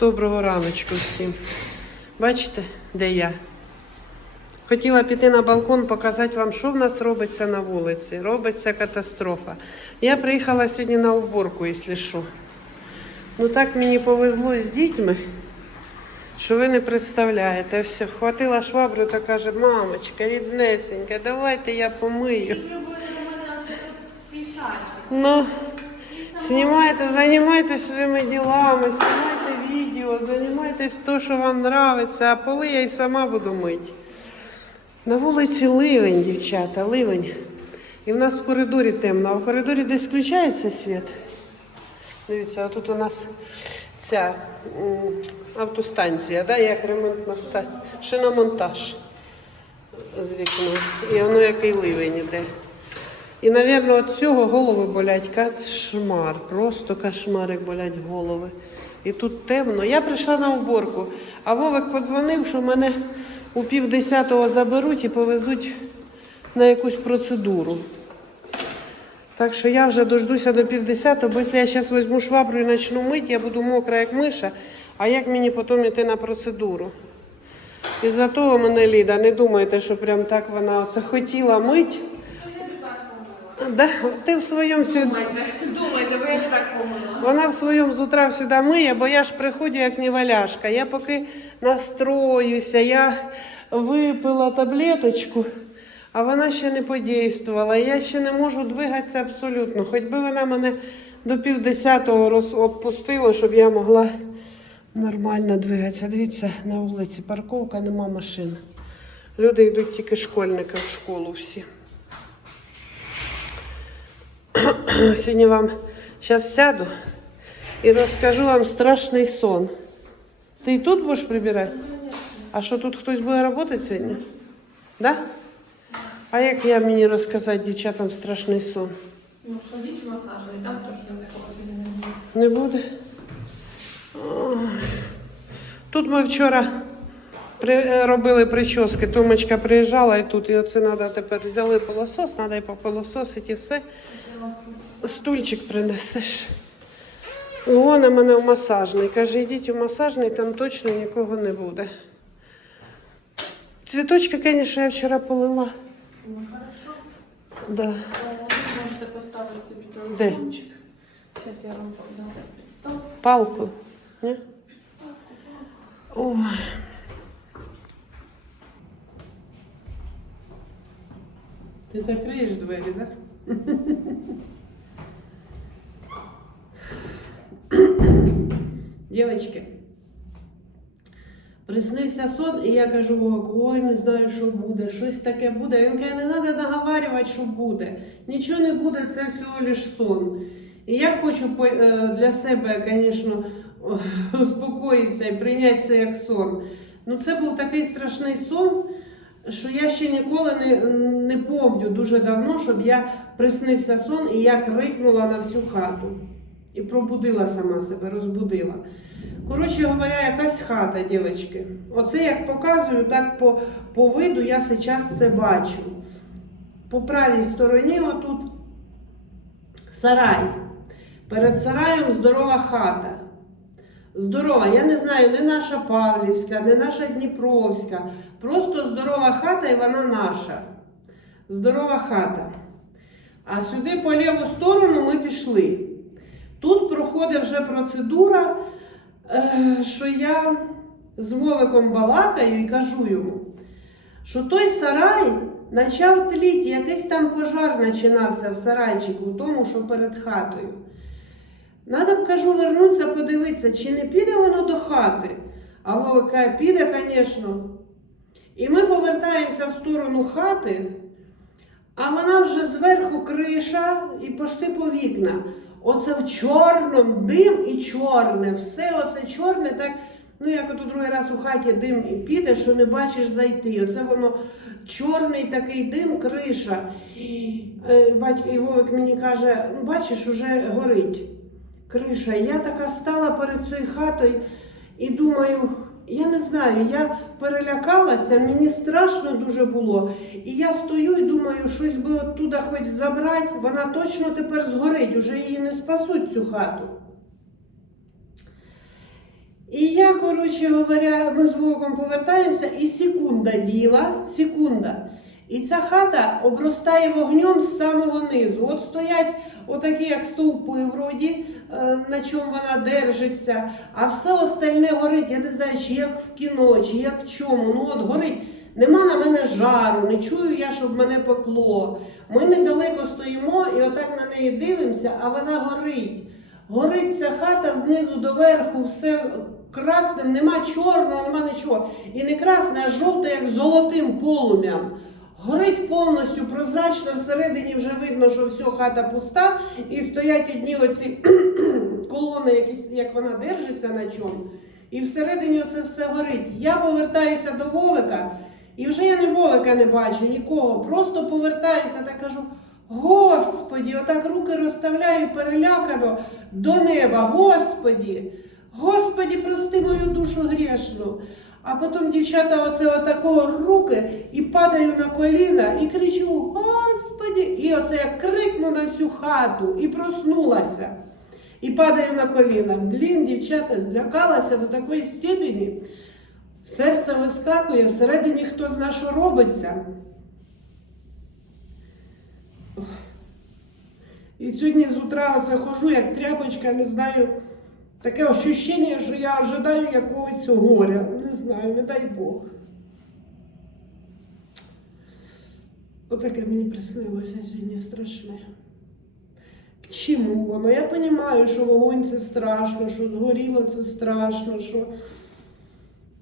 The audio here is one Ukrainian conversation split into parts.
Доброго раночку всім. Бачите, де я? Хотіла піти на балкон, показати вам, що в нас робиться на вулиці. Робиться катастрофа. Я приїхала сьогодні на уборку, якщо що. Ну так мені повезло з дітьми, що ви не представляєте. Все, хватила швабру та каже, мамочка, ріднесенька, давайте я помию. Ну, знімайте, займайтесь своїми ділами, знімайте відео, займайтесь то, що вам подобається, а поли я й сама буду мити. На вулиці ливень, дівчата, ливень. І в нас в коридорі темно, а в коридорі десь включається світ. Дивіться, тут у нас ця автостанція, да, як ремонтна станція, шиномонтаж з вікна. І воно який ливень іде. І, мабуть, від цього голови болять кошмар. Просто кошмар, болять голови. І тут темно. Я прийшла на уборку, а Вовик подзвонив, що мене у пів десятого заберуть і повезуть на якусь процедуру. Так що я вже дождуся до пів десятого, бо якщо я зараз візьму швабру і почну мити, я буду мокра, як миша, а як мені потім йти на процедуру? І за того мене Ліда, не думайте, що прям так вона оце хотіла мити. Да, ти в своєму світ... Думайте, думайте, ви як так помогли. Вона в своєму з утра завжди миє, бо я ж приходжу як неваляшка. Я поки настроюся, я випила таблеточку, а вона ще не подействувала. Я ще не можу двигатися абсолютно. Хоч би вона мене до півдесятого роз... відпустила, щоб я могла нормально двигатися. Дивіться, на вулиці парковка, нема машин. Люди йдуть тільки школьники в школу всі. Сьогодні вам зараз сяду і розкажу вам страшний сон. Ти і тут будеш прибирати? А що тут хтось буде працювати сьогодні? Да? А як я мені розказати дівчатам страшний сон? Ну, ходіть в масажний, там точно не буде. Не буде? Тут ми вчора при, е, робили прически. Томочка приїжджала і тут. І оце треба тепер взяли пилосос, треба і попилососити і все. Стульчик принесеш. Вона мене в масажний. Каже, йдіть у масажний, там точно нікого не буде. Цвіточки, звісно, я вчора полила. Ну, хорошо. Да. Е, Можете поставити собі Де? телефончик. Зараз я вам подам підставку. Палку. Ні? Підставку. Ой. Ти закриєш двері, так? Дівчатки, приснився сон, і я кажу, Вовк, ой, не знаю, що буде, щось таке буде. Він каже, не треба наговарювати, що буде. Нічого не буде, це всього лиш сон. І я хочу е, для себе, звісно, успокоїтися і прийняти це як сон. Ну, це був такий страшний сон, що я ще ніколи не, не помню дуже давно, щоб я приснився сон і я крикнула на всю хату. І пробудила сама себе, розбудила. Коротше говоря, якась хата, дівчатки. Оце як показую, так по, по виду я зараз це бачу. По правій стороні отут сарай. Перед сараєм здорова хата. Здорова, я не знаю, не наша Павлівська, не наша Дніпровська. Просто здорова хата і вона наша. Здорова хата. А сюди по ліву сторону ми пішли. Тут проходить вже процедура, е, що я з Вовиком балакаю і кажу йому, що той сарай почав тліти, якийсь там пожар починався в сарайчику, в тому, що перед хатою. Надо кажу, вернутися, подивитися, чи не піде воно до хати. А Вовик каже, піде, звісно. І ми повертаємося в сторону хати, а вона вже зверху криша і пошти по вікна. Оце в чорному дим і чорне. Все оце чорне, так, ну як у другий раз у хаті дим і піде, що не бачиш зайти. Оце воно чорний такий дим, криша. І, е, батько і Вовик мені каже, ну бачиш, уже горить криша. Я така стала перед цією хатою і думаю, я не знаю, я перелякалася, мені страшно дуже було. І я стою і думаю, щось би оттуда хоч забрати, вона точно тепер згорить, уже її не спасуть цю хату. І я, коротше говоря, ми з Вовком повертаємося, і секунда діла, секунда. І ця хата обростає вогнем з самого низу. От стоять отакі, як стовпи, вроді, е, на чому вона держиться, а все остальне горить, я не знаю, чи як в кіно, чи як в чому. Ну от горить. Нема на мене жару, не чую я, щоб мене пекло. Ми недалеко стоїмо і отак на неї дивимося, а вона горить. Горить ця хата знизу до верху, все красним, нема чорного, нема нічого. І не красне, а жовте, як золотим полум'ям. Горить повністю прозрачно, всередині вже видно, що все хата пуста, і стоять одні оці колони, якісь, як вона держиться на чому. І всередині це все горить. Я повертаюся до Вовика, і вже я не Вовика не бачу, нікого. Просто повертаюся та кажу: Господі, отак руки розставляю перелякано до неба. Господі, Господі, прости мою душу грішну. А потім дівчата оце отакого руки і падаю на коліна і кричу: Господі! І оце я крикну на всю хату і проснулася. І падаю на коліна. Блін, дівчата, злякалася до такої степені. Серце вискакує, всередині хто зна, що робиться. І сьогодні з утра оце хожу, як тряпочка, не знаю. Таке ощущення, що я ожидаю якогось горя. Не знаю, не дай Бог. Отаке мені приснилося сьогодні страшне. К чому воно? Я розумію, що вогонь це страшно, що згоріло це страшно, що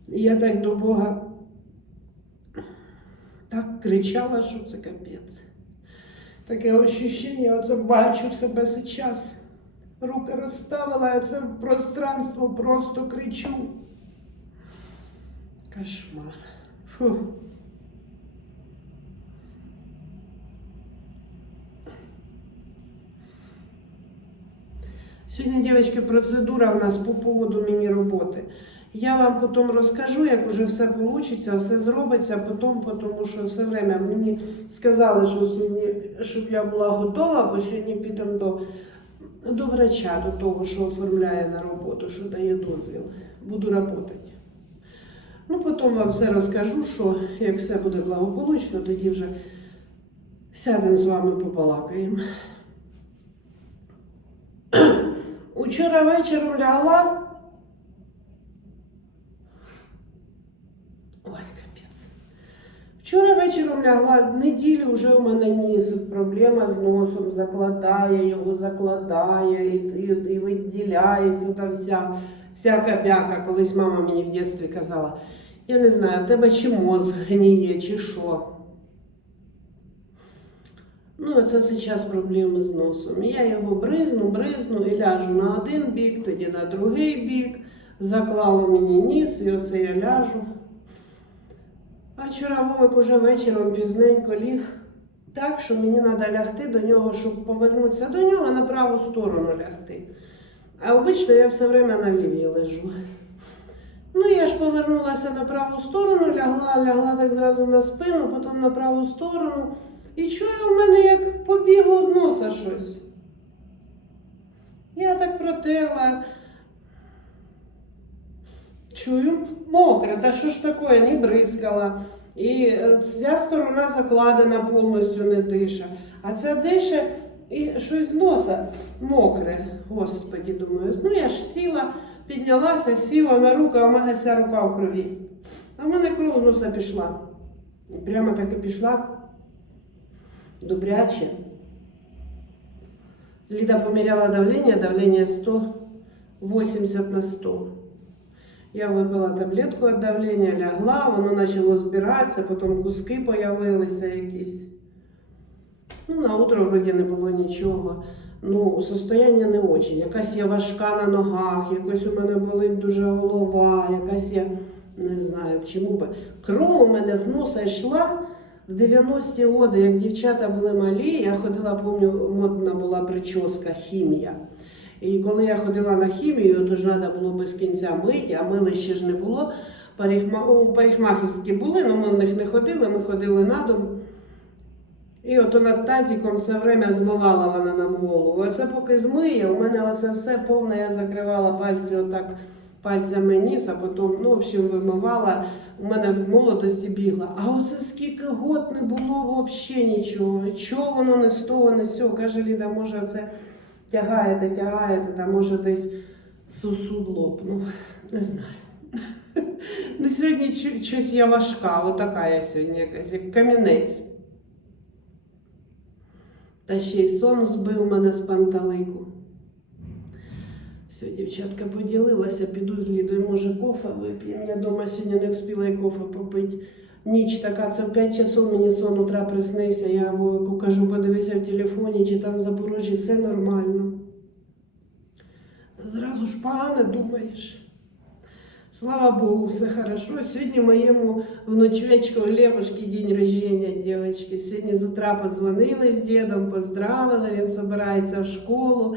я так до Бога так кричала, що це капець. Таке ощущення, оце бачу себе зараз. Руки розставила, а це в пространство просто кричу. Кошмар. Фу. Сьогодні, дівчатки, процедура у нас по поводу міні-роботи. Я вам потім розкажу, як уже все вийде, все зробиться потім, тому що все время мені сказали, що сьогодні, щоб я була готова, бо сьогодні підемо до, до врача, до того, що оформляє на роботу, що дає дозвіл. Буду працювати. Ну, потім вам все розкажу, що як все буде благополучно, тоді вже сядемо з вами побалакаємо. Учора вечором лягла. Ой, капець. Вчора вечором лягла, неділю вже у мене ніс, проблема з носом, закладає його, закладає і, і, і виділяється та вся, всяка бяка. Колись мама мені в дитинстві казала, я не знаю, в тебе чи мозг гніє, чи що. Ну, це зараз проблеми з носом. Я його бризну, бризну і ляжу на один бік, тоді на другий бік. Заклало мені ніс, і оце я ляжу. А вчора Вовик уже вечором пізненько ліг так, що мені треба лягти до нього, щоб повернутися до нього на праву сторону лягти. А обично я все время на лівій лежу. Ну, я ж повернулася на праву сторону, лягла, лягла так зразу на спину, потім на праву сторону. І чую, в мене як побігло з носа щось. Я так протерла. Чую, мокре, та що ж таке, не бризкала. І е, ця сторона закладена повністю не дише. А ця дише і щось з носа мокре. Господі, думаю. Ну я ж сіла, піднялася, сіла на руку, а в мене вся рука в крові. А в мене кров з носа пішла. Прямо так і пішла. Добряче. Лида померяла давление, давление 180 на 100. Я випила таблетку від давлення, лягла, воно почало збиратися, потім куски появилися якісь. Ну, на утро вроді не було нічого. Ну, состояння не очень. Якась я важка на ногах, якось у мене болить дуже голова, якась я не знаю, чому би. Кров у мене з носа йшла в 90-ті роки, як дівчата були малі, я ходила, пам'ятаю, модна була прическа хімія. І коли я ходила на хімію, то ж треба було без кінця мити, а мили ще ж не було. У були, але ми в них не ходили, ми ходили на дом. І ото над тазиком все время змивала вона нам голову. Оце поки змиє, у мене оце все повне, я закривала пальці отак пальцями ніс, а потім, ну, в общем, вимивала. У мене в молодості бігла. А оце скільки год не було взагалі нічого. Чого воно не з того, не з цього. Каже Ліда, може, це тягаєте, тягаєте, та може десь сусуд лопнув. Не знаю. Ну, сьогодні щось я важка, отака я сьогодні якась, як камінець. Та ще й сон збив мене з панталику. Все, дівчатка поділилася, піду з Лідою, може, кофе вип'ємо. Я дома сьогодні не встигла і кофе попити. Ніч така, це в 5 часов мені сон утра приснився. Я Вовику кажу, подивися в телефоні, чи там в Запорожжі все нормально. Зразу ж погано думаєш. Слава Богу, все хорошо. Сьогодні моєму внучечку Левушки день рождения девочки. Сьогодні з утра позвонили з дідом, поздравили, він збирається в школу.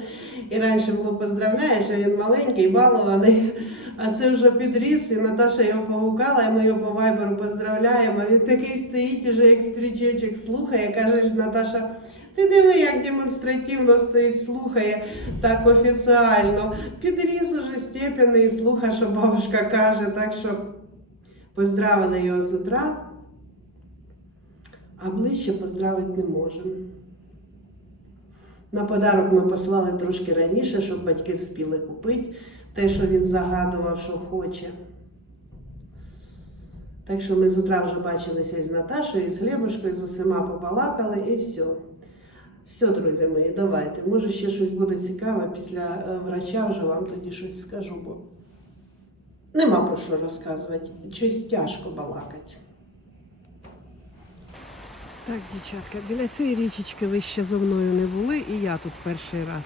І раніше було поздравляєш, а він маленький, балований. А це вже підріс, і Наташа його погукала, і ми його по вайберу поздравляємо. Він такий стоїть уже як стрічочок, слухає. Каже Наташа, ти диви, як демонстративно стоїть, слухає так офіціально. Підріс уже степений, слухає, що бабушка каже. Так що поздравили його з утра, а ближче поздравити не можемо. На подарок ми послали трошки раніше, щоб батьки вспіли купити те, що він загадував, що хоче. Так що ми з утра вже бачилися із Наташою, і з Глебушкою, з усіма побалакали і все. Все, друзі мої, давайте. Може ще щось буде цікаве після е, врача, вже вам тоді щось скажу, бо нема про що розказувати. Щось тяжко балакати. Так, дівчатка, біля цієї річечки ви ще зо мною не були, і я тут перший раз.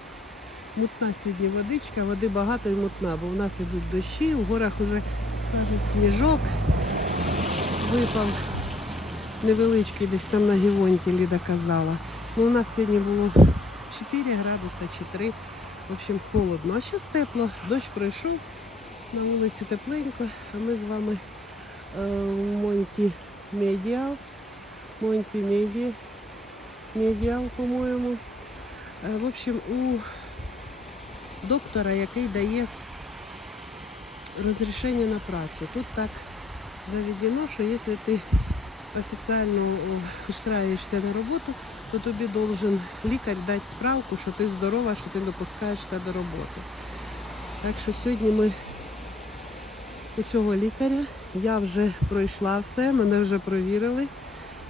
Мутна сьогодні водичка, води багато і мутна, бо в нас ідуть дощі, у горах уже кажуть сніжок випав невеличкий, десь там на Гівонті Ліда казала. Ну, у нас сьогодні було 4 градуса чи 3. В общем, холодно. А зараз тепло, дощ пройшов, на вулиці тепленько, а ми з вами е, в Монті Медіал. Монті Меді, Медіал, по-моєму. Е, В общем, у доктора, який дає розрішення на працю. Тут так заведено, що якщо ти офіційно о, устраиваешься на роботу, то тобі должен лікар дати справку, що ти здорова, що ти допускаєшся до роботи. Так що сьогодні ми у цього лікаря я вже пройшла все, мене вже провірили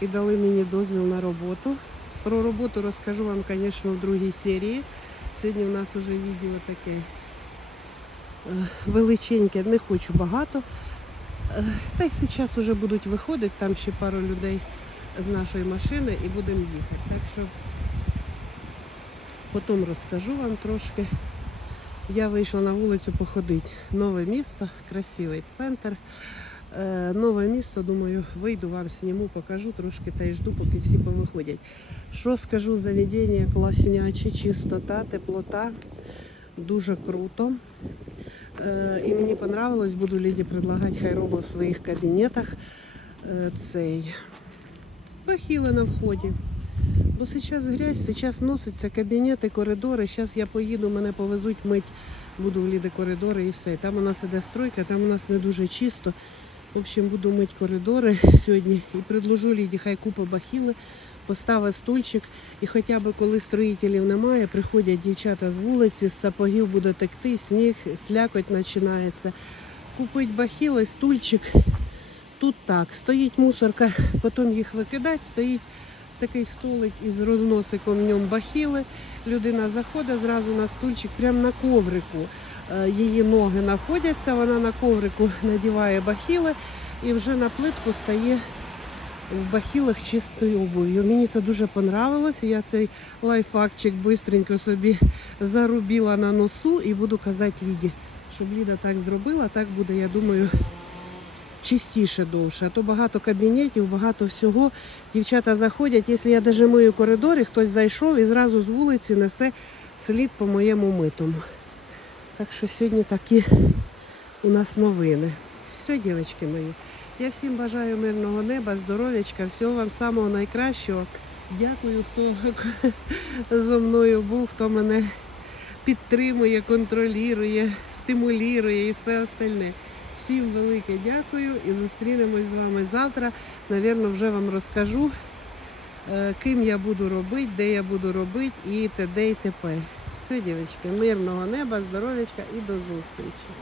і дали мені дозвіл на роботу. Про роботу розкажу вам, звісно, в другій серії. Сьогодні у нас вже відео таке е, величеньке, не хочу багато. Е, Та й зараз вже будуть виходити, там ще пару людей з нашої машини і будемо їхати. Так що потім розкажу вам трошки. Я вийшла на вулицю походити. Нове місто, красивий центр. Е, Нове місто, думаю, вийду вам зніму, покажу трошки та й жду, поки всі повиходять. Що скажу, заведення класняче, чистота, теплота. Дуже круто. Е, І мені понравилось, буду Ліді предлагати, хай робить в своїх кабінетах е, цей бахіли на вході. Бо зараз грязь, зараз носиться кабінети, коридори. Зараз я поїду, мене повезуть мить, буду в Ліди коридори і все. Там у нас іде стройка, там у нас не дуже чисто. В общем, буду мить коридори сьогодні і предложу Ліді, хай купа бахіли, поставить стульчик. І хоча б коли строїтелів немає, приходять дівчата з вулиці, з сапогів буде текти, сніг, слякоть починається. Купить бахіли, стульчик. Тут так, стоїть мусорка, потім їх викидать, стоїть такий столик із розносиком в ньому бахіли. Людина заходить зразу на стульчик, прямо на коврику. Е, Її ноги знаходяться, вона на коврику надіває бахіли і вже на плитку стає в бахілах чистою обув'ю. Мені це дуже понравилось. Я цей лайфхакчик бистренько собі зарубіла на носу і буду казати Ліді, щоб Ліда так зробила, так буде, я думаю, чистіше довше. А то багато кабінетів, багато всього. Дівчата заходять, якщо я навіть мию коридорі, хтось зайшов і зразу з вулиці несе слід по моєму митому. Так що сьогодні такі у нас новини. Все, дівчатки мої. Я всім бажаю мирного неба, здоров'ячка, всього вам самого найкращого. Дякую, хто зо мною був, хто мене підтримує, контролює, стимулює і все остальне. Всім велике дякую і зустрінемось з вами завтра. Навірно, вже вам розкажу, е, ким я буду робити, де я буду робити і т.д. і т.п. Все, дівчатки, мирного неба, здоров'ячка і до зустрічі.